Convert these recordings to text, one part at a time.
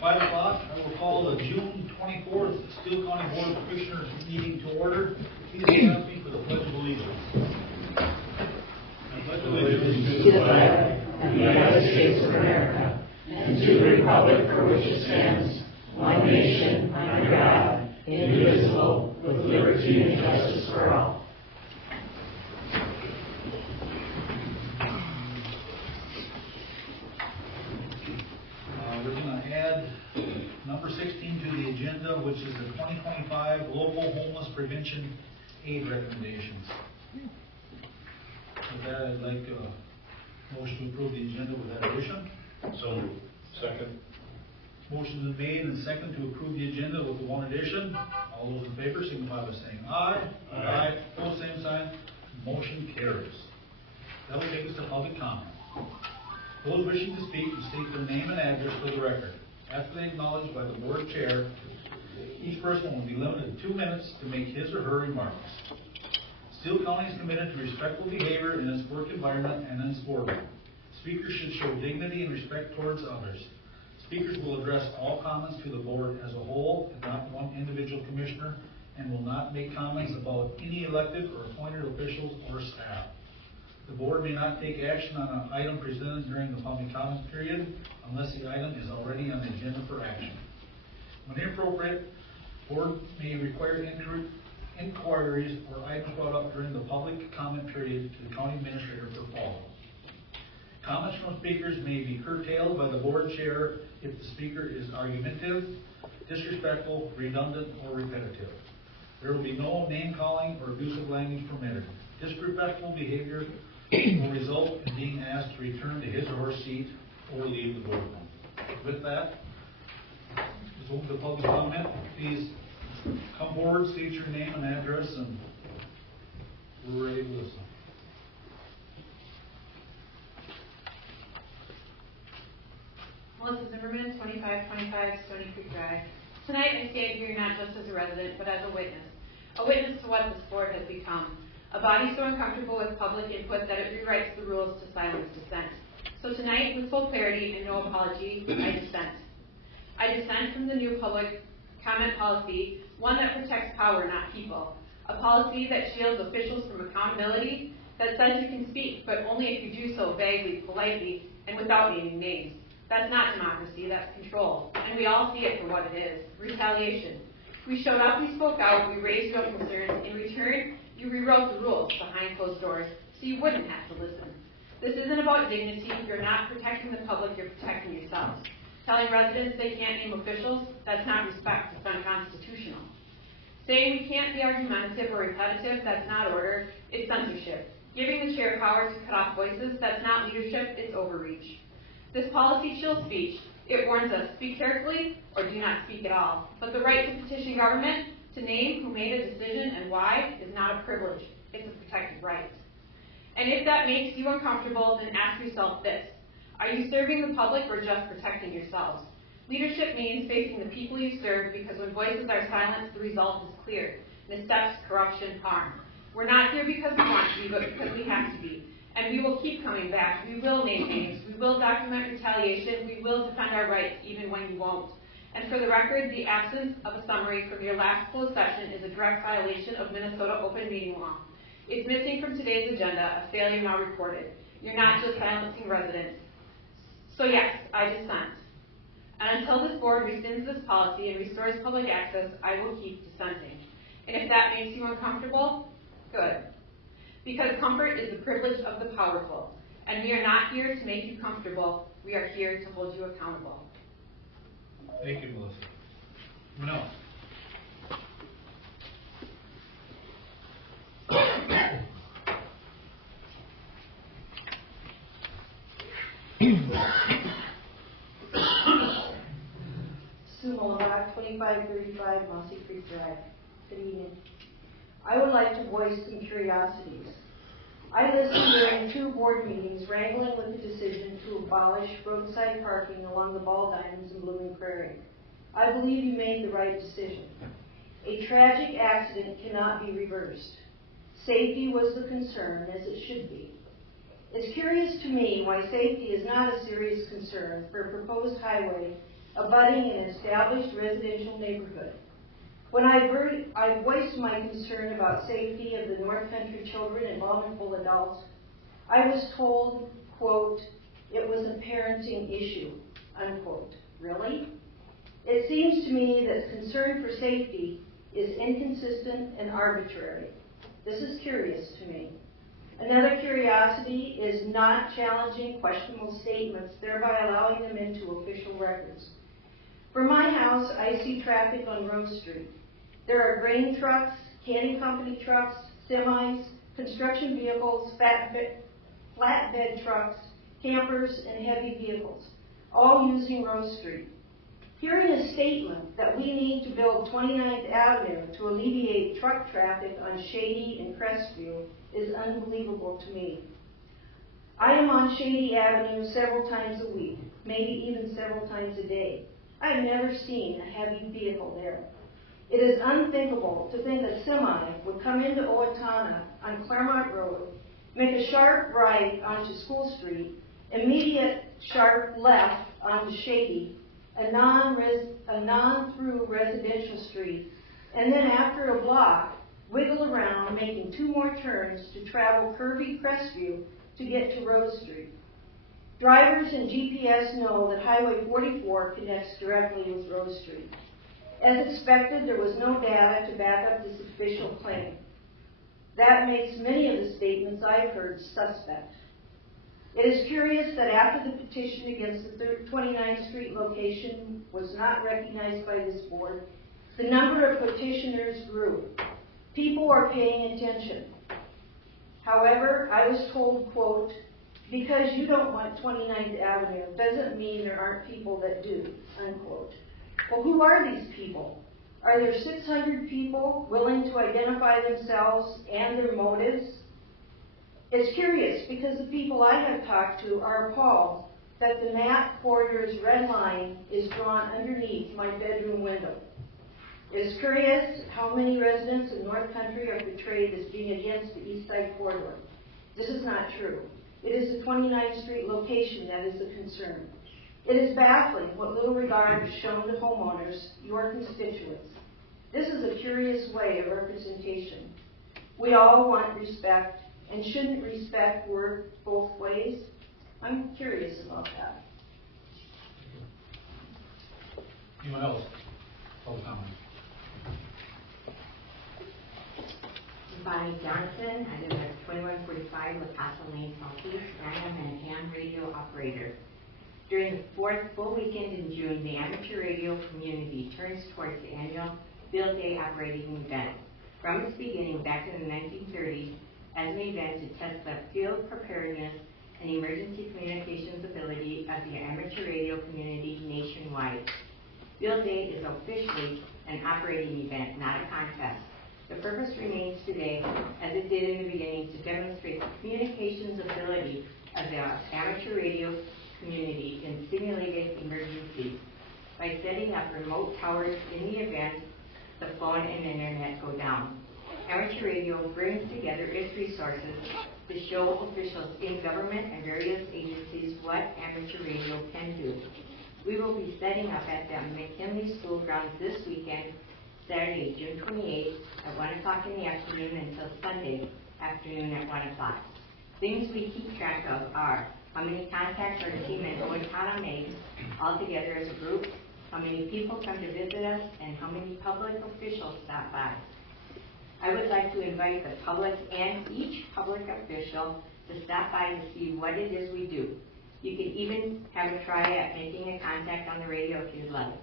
5 o'clock, I will call the June 24th Steele County Board of Commissioners meeting to order. Please stand me for the Pledge of Allegiance. I pledge allegiance to the flag of the United States of America and to the republic for which it stands, one nation, under God, indivisible, with liberty and justice for all. We're going to add number 16 to the agenda, which is the 2025 Local Homeless Prevention Aid Recommendations. With that, I'd like a motion to approve the agenda with that addition. So moved. Second. Motion is made and second to approve the agenda with the one addition. All those in favor signify by saying aye. Aye. Opposed, same sign. Motion carries. That will take us to public comment. Those wishing to speak will state their name and address for the record. After they acknowledged by the board chair, each person will be limited to 2 minutes to make his or her remarks. Steele County is committed to respectful behavior in its work environment and in its boardroom. Speakers should show dignity and respect towards others. Speakers will address all comments to the board as a whole and not one individual commissioner, and will not make comments about any elected or appointed officials or staff. The board may not take action on an item presented during the public comment period unless the item is already on the agenda for action. When inappropriate, the board may require inquiries or items brought up during the public comment period to the county administrator for follow-up. Comments from speakers may be curtailed by the board chair if the speaker is argumentative, disrespectful, redundant, or repetitive. There will be no name calling or abusive language permitted. Disrespectful behavior will result in being asked to return to his or her seat or leave the boardroom. With that, let's open the public comment. Please come forward, state your name and address, and we're ready to listen. Melissa Zimmerman, 2525 Stony Creek Drive. Tonight I stand here not just as a resident, but as a witness to what this board has become. A body so uncomfortable with public input that it rewrites the rules to silence dissent. So tonight, with full clarity and no apology, I dissent. I dissent from the new public comment policy, one that protects power, not people. A policy that shields officials from accountability, that says you can speak, but only if you do so vaguely, politely, and without naming names. That's not democracy, that's control. And we all see it for what it is, retaliation. We showed up, we spoke out, we raised real concerns. In return, you rewrote the rules behind closed doors so you wouldn't have to listen. This isn't about dignity. You're not protecting the public, you're protecting yourselves. Telling residents they can't name officials, that's not respect, it's unconstitutional. Saying we can't be argumentative or repetitive, that's not order, it's censorship. Giving the chair power to cut off voices, that's not leadership, it's overreach. This policy chills speech. It warns us, speak carefully or do not speak at all. But the right to petition government, to name who made a decision and why, is not a privilege, it's a protected right. And if that makes you uncomfortable, then ask yourself this: are you serving the public or just protecting yourselves? Leadership means facing the people you serve, because when voices are silenced, the result is clear: missteps, corruption, harm. We're not here because we want to be, but because we have to be. And we will keep coming back. We will name names. We will document retaliation. We will defend our rights, even when you won't. And for the record, the absence of a summary from your last closed session is a direct violation of Minnesota open meeting law. It's missing from today's agenda, a failure now reported. You're not just silencing residents. So yes, I dissent. And until this board rescinds this policy and restores public access, I will keep dissenting. And if that makes you uncomfortable, good. Because comfort is the privilege of the powerful. And we are not here to make you comfortable. We are here to hold you accountable. Thank you, Melissa. No. Sue Mullenbach, 2535 Mossy Creek Drive. Good evening. I would like to voice some curiosities. I listened during 2 board meetings wrangling with the decision to abolish roadside parking along the Ball Diamonds in Blooming Prairie. I believe you made the right decision. A tragic accident cannot be reversed. Safety was the concern, as it should be. It's curious to me why safety is not a serious concern for a proposed highway abutting an established residential neighborhood. When I voiced my concern about safety of the North Country children and vulnerable adults, I was told, quote, it was a parenting issue, unquote. Really? It seems to me that concern for safety is inconsistent and arbitrary. This is curious to me. Another curiosity is not challenging questionable statements, thereby allowing them into official records. From my house, I see traffic on Rose Street. There are grain trucks, canning company trucks, semis, construction vehicles, flatbed trucks, campers, and heavy vehicles, all using Rose Street. Hearing a statement that we need to build 29th Avenue to alleviate truck traffic on Shady and Crestview is unbelievable to me. I am on Shady Avenue several times a week, maybe even several times a day. I have never seen a heavy vehicle there. It is unthinkable to think a semi would come into Owatonna on Claremont Road, make a sharp right onto School Street, immediate sharp left onto Shady, a non-thru residential street, and then after a block, wiggle around, making 2 more turns to travel curvy Crestview to get to Rose Street. Drivers and GPS know that Highway 44 connects directly with Rose Street. As expected, there was no data to back up this official claim. That makes many of the statements I've heard suspect. It is curious that after the petition against the 29th Street location was not recognized by this board, the number of petitioners grew. People are paying attention. However, I was told, quote, because you don't want 29th Avenue doesn't mean there aren't people that do, unquote. Well, who are these people? Are there 600 people willing to identify themselves and their motives? It's curious because the people I have talked to are appalled that the map corridor's red line is drawn underneath my bedroom window. It is curious how many residents in North Country are portrayed as being against the East Side corridor. This is not true. It is the 29th Street location that is a concern. It is baffling what little regard is shown to homeowners, your constituents. This is a curious way of representation. We all want respect, and shouldn't respect work both ways? I'm curious about that. Anyone else? Public comment. Bonnie Johnson, I live at 2145 La Casa Lane Southeast, and I am an AM radio operator. During the 4th full weekend in June, the amateur radio community turns towards the annual Field Day operating event. From its beginning back in the 1930s, as an event to test the field preparedness and emergency communications ability of the amateur radio community nationwide. Field Day is officially an operating event, not a contest. The purpose remains today, as it did in the beginning, to demonstrate the communications ability of the amateur radio community in simulated emergencies. By setting up remote towers in the event the phone and internet go down. Amateur radio brings together its resources to show officials in government and various agencies what amateur radio can do. We will be setting up at the McKinley School grounds this weekend, Saturday, June 28th at 1 o'clock in the afternoon until Sunday afternoon at 1 o'clock. Things we keep track of are how many contacts our team at Owatonna makes all together as a group, how many people come to visit us, and how many public officials stop by. I would like to invite the public and each public official to stop by to see what it is we do. You can even have a try at making a contact on the radio if you'd like.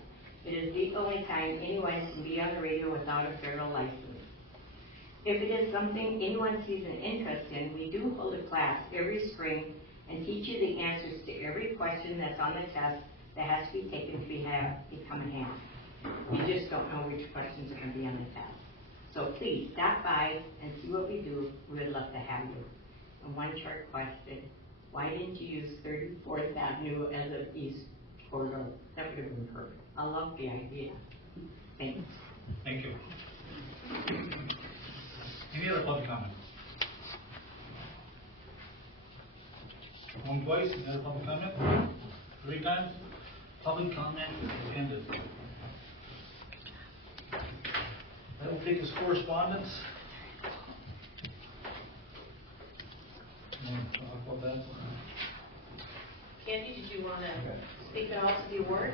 It is the only time anyone can be on the radio without a federal license. If it is something anyone sees an interest in, we do hold a class every spring and teach you the answers to every question that's on the test that has to be taken to become a ham. You just don't know which questions are going to be on the test. So please stop by and see what we do. We would love to have you. And one short question: why didn't you use 34th Avenue as an east corridor? That would have been perfect. I love the idea. Thanks. Thank you. Any other public comment? Going twice, any other public comment? 3 times? Public comment ended. That will take us correspondence. Want to talk about that? Candy, did you want to speak at all to the award?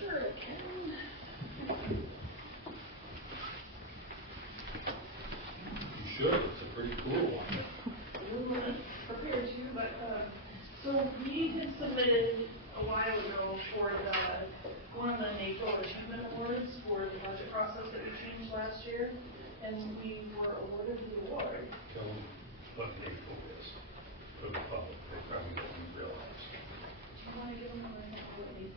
Sure, I can. You should, it's a pretty cool one. We weren't prepared to, but, so we had submitted a while ago for one of the NACO achievement awards for the budget process that we changed last year, and we were awarded the award. Tell them what NACO is for the public, they probably don't realize. Do you want to give them what NACO is?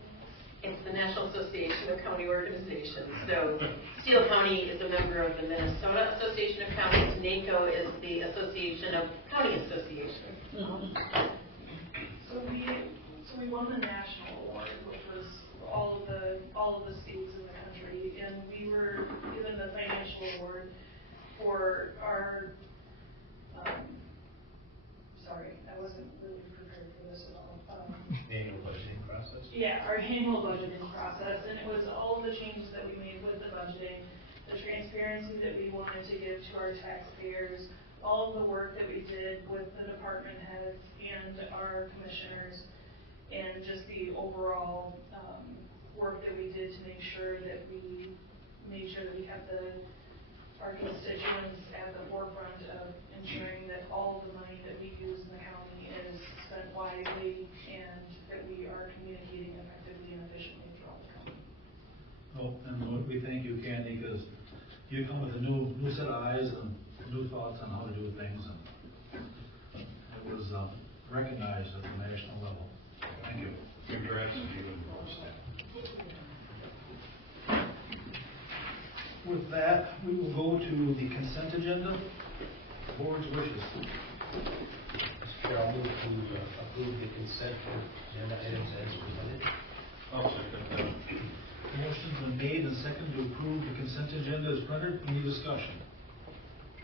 It's the National Association of County Organizations. So Steele County is a member of the Minnesota Association of Counties. NACO is the Association of County Associations. So we won the national award, which was all of the states in the country, and we were given the financial award for our. Sorry, I wasn't really prepared for this at all. Annual budgeting process? Yeah, our annual budgeting process, and it was all of the changes that we made with the budgeting, the transparency that we wanted to give to our taxpayers, all of the work that we did with the department heads and our commissioners, and just the overall work that we did to make sure that we made sure that we have our constituents at the forefront of ensuring that all of the money that we use in the county is spent wisely and that we are communicating effectively and efficiently throughout the county. Oh, and we thank you, Candy, because you come with a new set of eyes and new thoughts on how to do things, and it was recognized at the national level. Thank you. Congrats to you and your staff. With that, we will go to the consent agenda. Board's wishes. Mr. Chair, I'll move to approve the consent agenda items as presented. I'll second that. Motion's been made and seconded to approve the consent agenda as printed. Any discussion?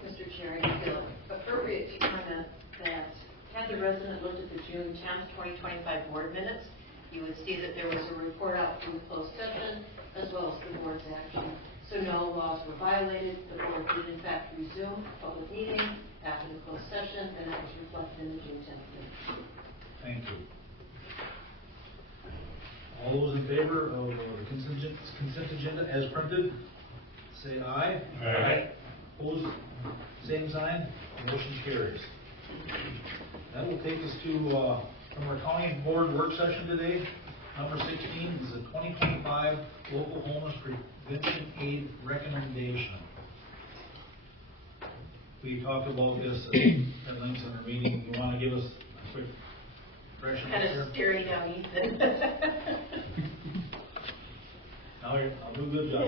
Mr. Chair, I feel appropriate to comment that had the resident looked at the June 10th, 2025 board minutes, you would see that there was a report out from the closed session as well as the board's action. So no laws were violated. The board did in fact resume public meeting after the closed session, and that was reflected in the June 10th minutes. Thank you. All those in favor of the consent agenda as printed, say aye. Aye. Opposed, same sign. Motion carries. That will take us to from our county board work session today. Number 16 is the 2025 local homeless prevention aid recommendation. We talked about this at length in our meeting. You want to give us a quick impression? Kind of staring at me. Now I'll do a good job.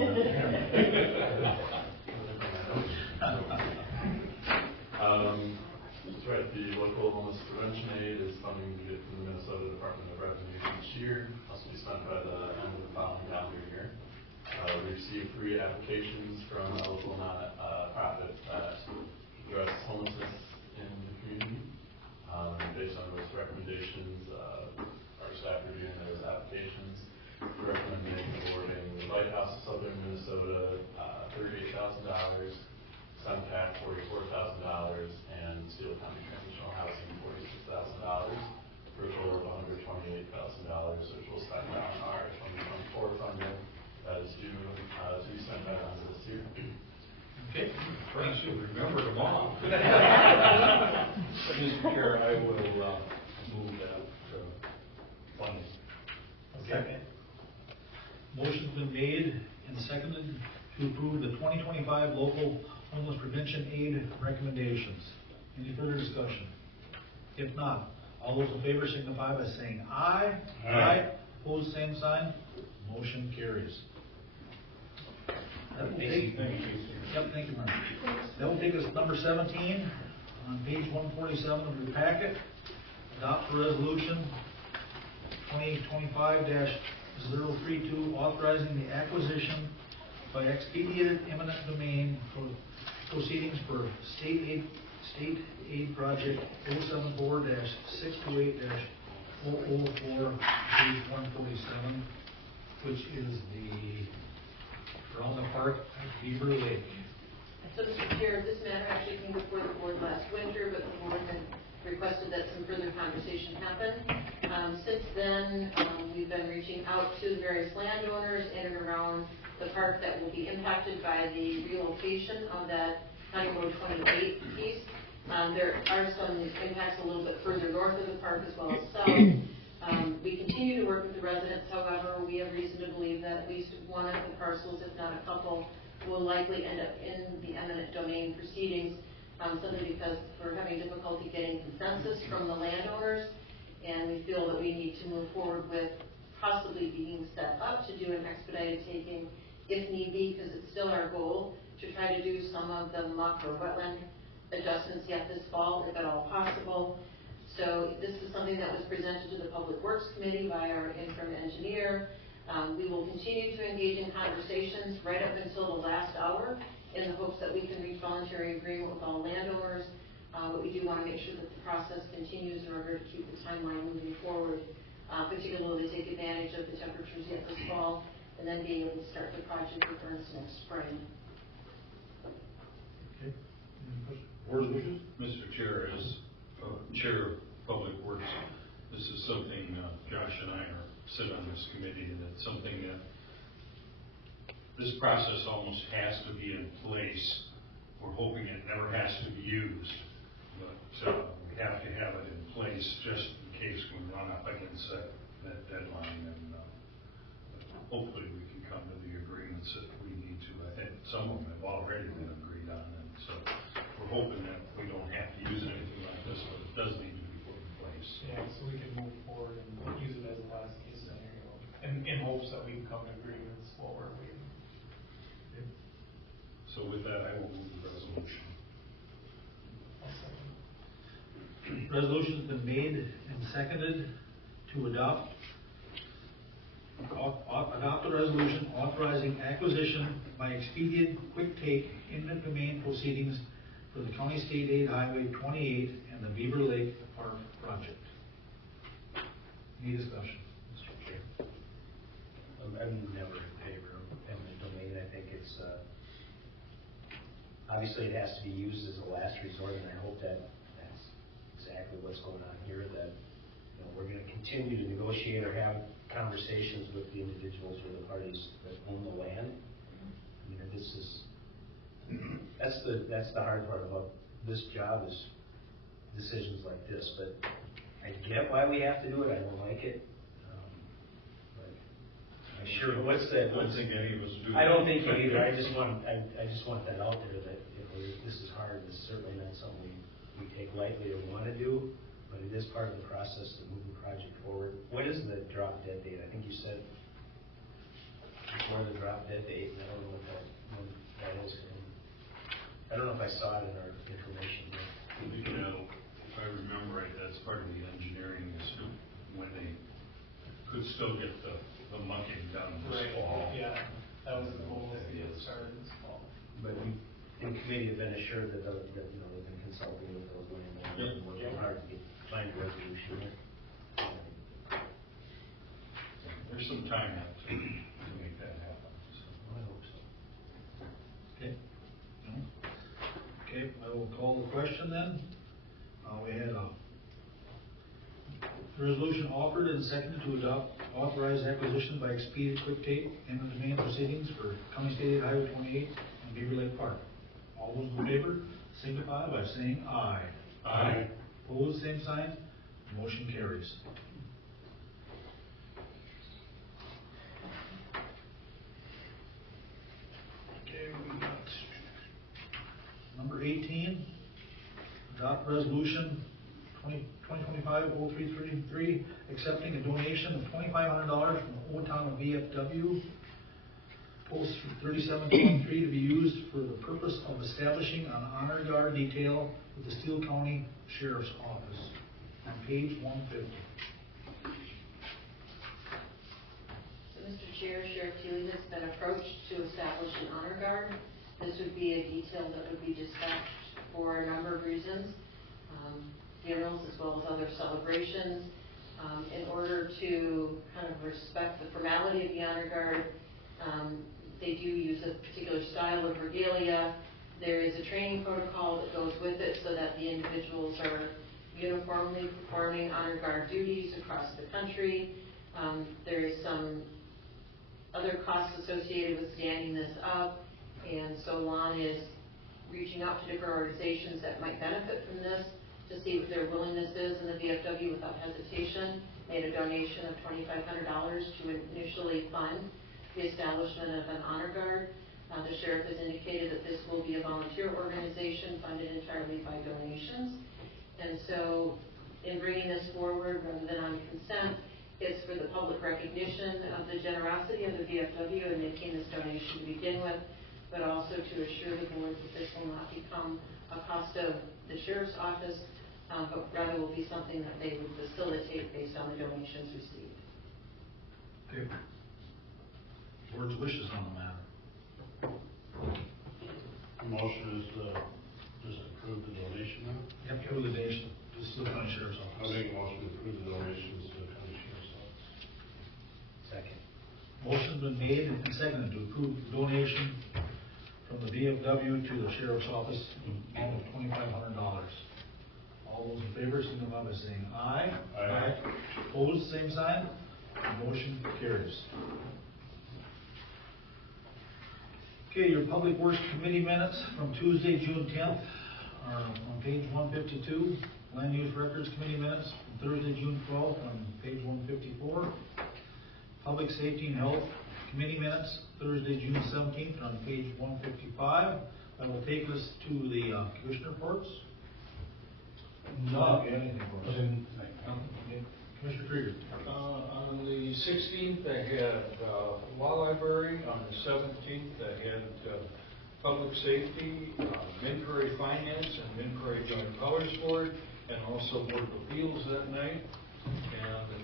That's right. The local homeless prevention aid is funding we get from the Minnesota Department of Revenue each year. Must be spent by the end of the following calendar year. We received 3 applications from a local non-profit that address homelessness in the community. Based on those recommendations, our staff reviewing those applications, we recommend awarding the Lighthouse of Southern Minnesota $38,000, Sunpack $44,000, and Steele County Transitional Housing $46,000, for a total of $128,000, which we'll spend on our 2024 funding that is due to be spent by the end of this year. Okay. Thanks, you remember them all. Mr. Chair, I will move that funding. Okay. Motion's been made and seconded to approve the 2025 local homeless prevention aid recommendations. Any further discussion? If not, all those in favor signify by saying aye. Aye. Opposed, same sign. Motion carries. That will Thank take, you. yep, thank you, Mark. That will take us to number 17 on page 147 of your packet. Adopt a resolution 2025-032 authorizing the acquisition by expedited eminent domain for proceedings for state aid project 074-628-4 page 147, which is around the park at Beaver Lake. So, Mr. Chair, this matter actually came before the board last winter, but the board had requested that some further conversation happen. Since then, we've been reaching out to the various landowners in and around the park that will be impacted by the relocation of that County Road 28 piece. There are some impacts a little bit further north of the park as well as south. We continue to work with the residents, however, we have reason to believe that at least one of the parcels, if not a couple, will likely end up in the eminent domain proceedings, simply because we're having difficulty getting consensus from the landowners, and we feel that we need to move forward with possibly being set up to do an expedited taking if need be, because it's still our goal to try to do some of the muck or wetland adjustments yet this fall, if at all possible. So this is something that was presented to the Public Works Committee by our interim engineer. We will continue to engage in conversations right up until the last hour in the hopes that we can reach voluntary agreement with all landowners. But we do want to make sure that the process continues in order to keep the timeline moving forward, particularly take advantage of the temperatures yet this fall, and then being able to start the project with earnest next spring. Okay. Any questions? Board's wishes? Mr. Chair, as Chair of Public Works, this is something Josh and I sit on this committee, and it's something that this process almost has to be in place. We're hoping it never has to be used, but we have to have it in place just in case we run up against that deadline, and hopefully we can come to the agreements that we need to. I think some of them have already been agreed on, and so we're hoping that we don't have to use anything like this, but it does need to be put in place. Yeah, so we can move forward and use it as a last case scenario, in hopes that we can come to agreements while we're waiting. Okay. So with that, I will move the resolution. Resolution's been made and seconded to adopt a resolution authorizing acquisition by expedient quick take eminent domain proceedings for the County State Aid Highway 28 and the Beaver Lake Park project. Any discussion? Mr. Chair. I'm never in favor of eminent domain. I think it's, obviously it has to be used as a last resort, and I hope that that's exactly what's going on here, that we're going to continue to negotiate or have conversations with the individuals or the parties that own the land. I mean, this is, that's the hard part about this job, is decisions like this, but I get why we have to do it. I don't like it. But I sure, what's that? I don't think any of us do. I don't think you either. I just want that out there, that this is hard. This is certainly not something we take lightly or want to do, but it is part of the process to move the project forward. What is the drop dead date? I think you said before the drop dead date, and I don't know what that is. I don't know if I saw it in our information. If I remember right, that's part of the engineering, is when they could still get the mucking done this fall. Yeah, that was the goal, to get it started this fall. But we, in committee, have been assured that they've been consulting with those landowners and working hard to find a resolution. There's some time left to make that happen. So. I hope so. Okay. No? Okay, I will call the question then. We had a resolution offered and seconded to adopt authorized acquisition by expedient quick take eminent domain proceedings for County State Aid Highway 28 and Beaver Lake Park. All those in favor signify by saying aye. Aye. Opposed, same sign. Motion carries. Okay, we got number 18. Adopt resolution 2025-0333, accepting a donation of $2,500 from Owatonna VFW, post 3723, to be used for the purpose of establishing an honor guard detail with the Steele County Sheriff's Office, on page 150. So, Mr. Chair, Sheriff Healy has been approached to establish an honor guard. This would be a detail that would be dispatched for a number of reasons, funerals as well as other celebrations. In order to kind of respect the formality of the honor guard, they do use a particular style of regalia. There is a training protocol that goes with it so that the individuals are uniformly performing honor guard duties across the country. There is some other costs associated with standing this up, and so Lon is reaching out to different organizations that might benefit from this to see what their willingness is, and the VFW without hesitation made a donation of $2,500 to initially fund the establishment of an honor guard. The sheriff has indicated that this will be a volunteer organization funded entirely by donations. And so in bringing this forward rather than on consent, it's for the public recognition of the generosity of the VFW in making this donation to begin with, but also to assure the board that this will not become a cost of the sheriff's office, but rather will be something that they would facilitate based on the donations received. Okay. Board's wishes on the matter. The motion is to just approve the donation now? Yep, approve the donation to the Steele County Sheriff's I'll Office. make a motion to approve the donations to the county sheriff's office. Second. Motion's been made and seconded to approve the donation from the VFW to the Sheriff's Office in the amount of $2,500. All those in favor, signify by saying aye. Aye. Opposed, same sign. Motion carries. Okay, your Public Works Committee minutes from Tuesday, June 10th are on page 152. Land Use Records Committee minutes from Thursday, June 12th on page 154. Public Safety and Health Committee minutes Thursday, June 17th on page 155. That will take us to the Commissioner reports. Anything for us? Okay. Commissioner Krieger. On the 16th, I had Law Library. On the 17th, I had Public Safety, Minn Finance, and Minn Joint Powers Board, and also Board of Appeals that night. And the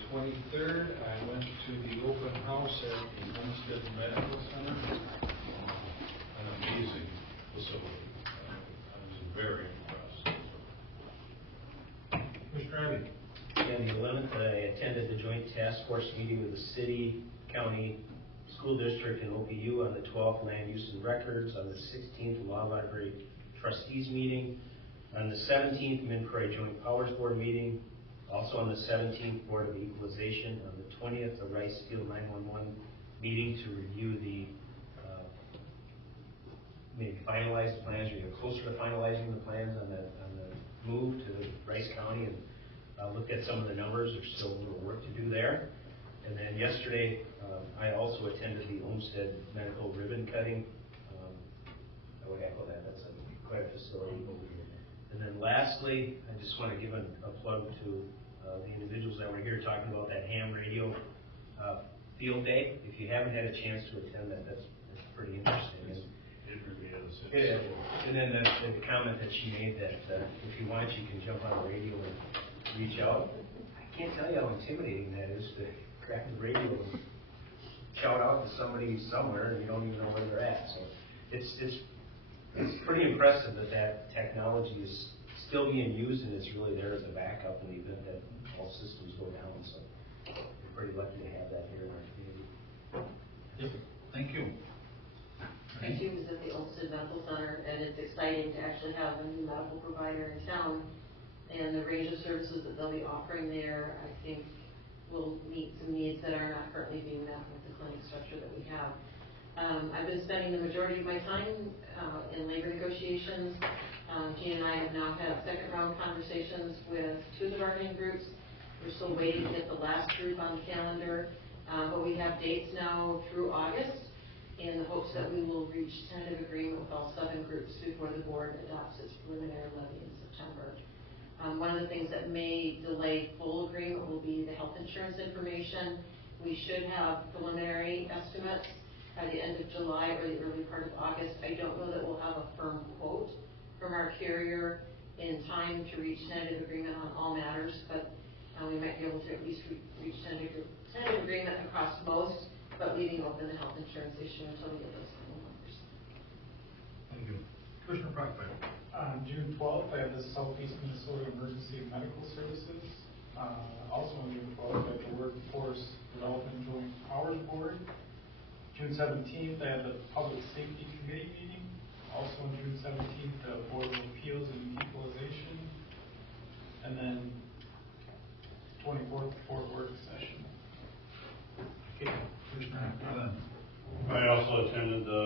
23rd, I went to the open house at the Homestead Medical Center. An amazing facility. I was very impressed. Commissioner Abbey. On the 11th, I attended the joint task force meeting with the city, county, school district, and OPU on the 12th Land Use and Records. On the 16th, Law Library Trustees meeting. On the 17th, Minn Joint Powers Board meeting. Also on the 17th, Board of Equalization. On the 20th, the Rice Field 911 meeting to review the maybe finalized plans, or you're closer to finalizing the plans on the move to the Rice County, and looked at some of the numbers. There's still a little work to do there. And then yesterday, I also attended the Olmsted Medical Ribbon Cutting. I would echo that. That's quite a facility. And then lastly, I just want to give a plug to the individuals that were here talking about that ham radio field day. If you haven't had a chance to attend that, that's pretty interesting. It really is. Yeah, and then the comment that she made that if you want, you can jump on the radio and reach out. I can't tell you how intimidating that is to crack the radio and shout out to somebody somewhere and you don't even know where they're at. So it's pretty impressive that technology is still being used, and it's really there as a backup in the event that all systems go down. So we're pretty lucky to have that here in our community. Yep. Thank you. I too was at the Olmsted Medical Center, and it's exciting to actually have a new medical provider in town. And the range of services that they'll be offering there, I think, will meet some needs that are not currently being met with the clinic structure that we have. I've been spending the majority of my time in labor negotiations. Jean and I have now had second round conversations with 2 of the bargaining groups. We're still waiting to get the last group on the calendar, but we have dates now through August in the hopes that we will reach tentative agreement with all 7 groups before the board adopts its preliminary levy in September. One of the things that may delay full agreement will be the health insurance information. We should have preliminary estimates by the end of July or the early part of August. I don't know that we'll have a firm quote from our carrier in time to reach tentative agreement on all matters, but we might be able to at least reach tentative agreement across most, but leaving open the health insurance issue until we get those final numbers. Thank you. Commissioner Proctor. On June 12th, I have the Southeast Minnesota Emergency Medical Services Also want to move forward at the Workforce Development Joint Powers Board. June 17th, I have the Public Safety Committee meeting. Also on June 17th, the Board of Appeals and Equalization. And then 24th, board work session. Okay, Commissioner Glenn. I also attended the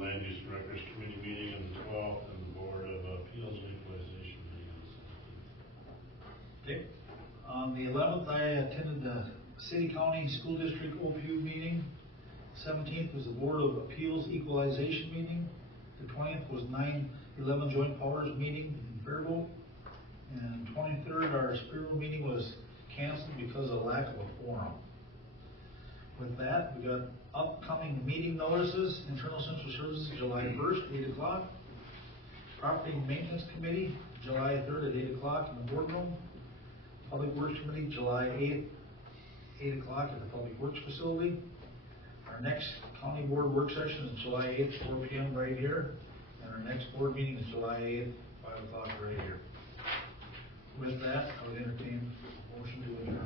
Land Use Directors Committee meeting on the 12th and the Board of Appeals and Equalization meeting on the 17th. Okay. On the 11th, I attended the City County School District OPU meeting. 17th was the Board of Appeals Equalization meeting. The 20th was 9/11 Joint Powers meeting in Faribault. And 23rd, our Spearville meeting was canceled because of lack of a quorum. With that, we got upcoming meeting notices. Internal Central Services, July 1st, 8 o'clock. Property Maintenance Committee, July 3rd at 8 o'clock in the boardroom. Public Works Committee, July 8th, 8 o'clock at the Public Works Facility. Our next County Board work session is July 8th, 4 p.m. right here. And our next board meeting is July 8th, 5 o'clock right here. With that, I would entertain a motion to adjourn.